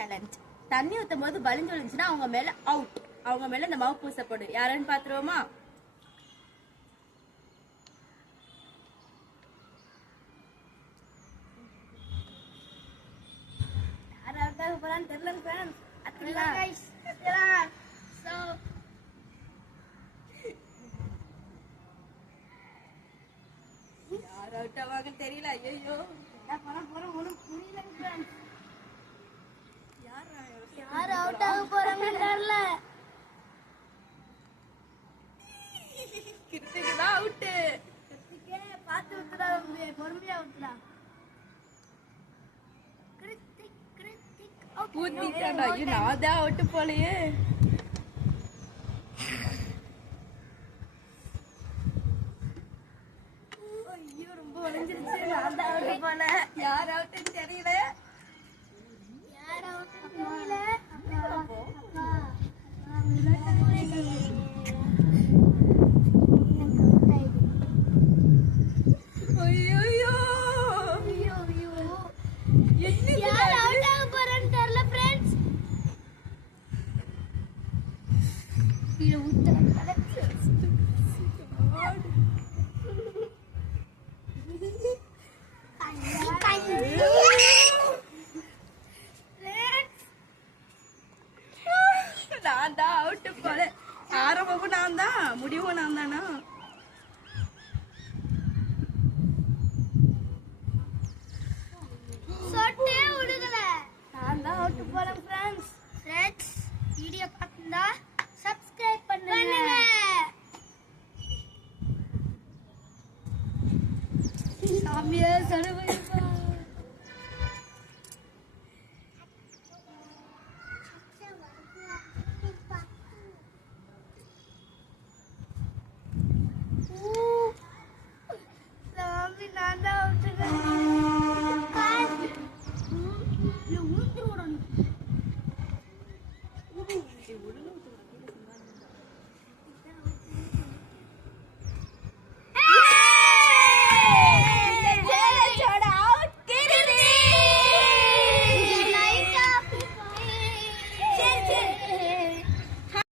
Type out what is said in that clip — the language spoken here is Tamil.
சேலஞ்ச். தண்ணி ஊத்தும் போது வலிஞ்சு விழுந்துச்சுன்னா அவங்க மேல அவுட். அவங்க மேல இந்த மாவு பூசை போடு. யாருன்னு பாத்துருவோமா? தெரியல ஃப்ரெண்ட்ஸ். யார் அவுட் ஆவாங்க தெரியல. ஐயோ யார் அவுட் ஆக போறாங்கன்னு தெரியல. கிருத்திக்கு தான் அவுட். கிருத்திகே பாத்து விட்டுடா, பொறுமையா விட்டுடா. கிருத்திக் ஊத்திட்டாடா. ஐயோ நான் தான் அவுட் போலயே. ஐயோ ரொம்ப வளைஞ்சிருச்சு. நான் தான் அவுட் போனேன். யார் அவுட்னு தெரியல. யார் அவுட்னு தெரியல. ஐயோ யார் அவுட் ஆக போறான்னு தெரியல ஃப்ரெண்ட்ஸ். கீழ ஊத்துற நான் தான் அவுட் போல. ஆரம்பமும் நான் தான், முடிவும் நான் தானா? சொட்டே உடுகல. நான் தான் அவுட் போறேன் ஃப்ரெண்ட்ஸ். வீடியோ பார்த்திருந்தா சப்ஸ்கிரைப் பண்ணுங்க. சாமியே சரவைப்பா. சாமி நான் தான் அவுட்.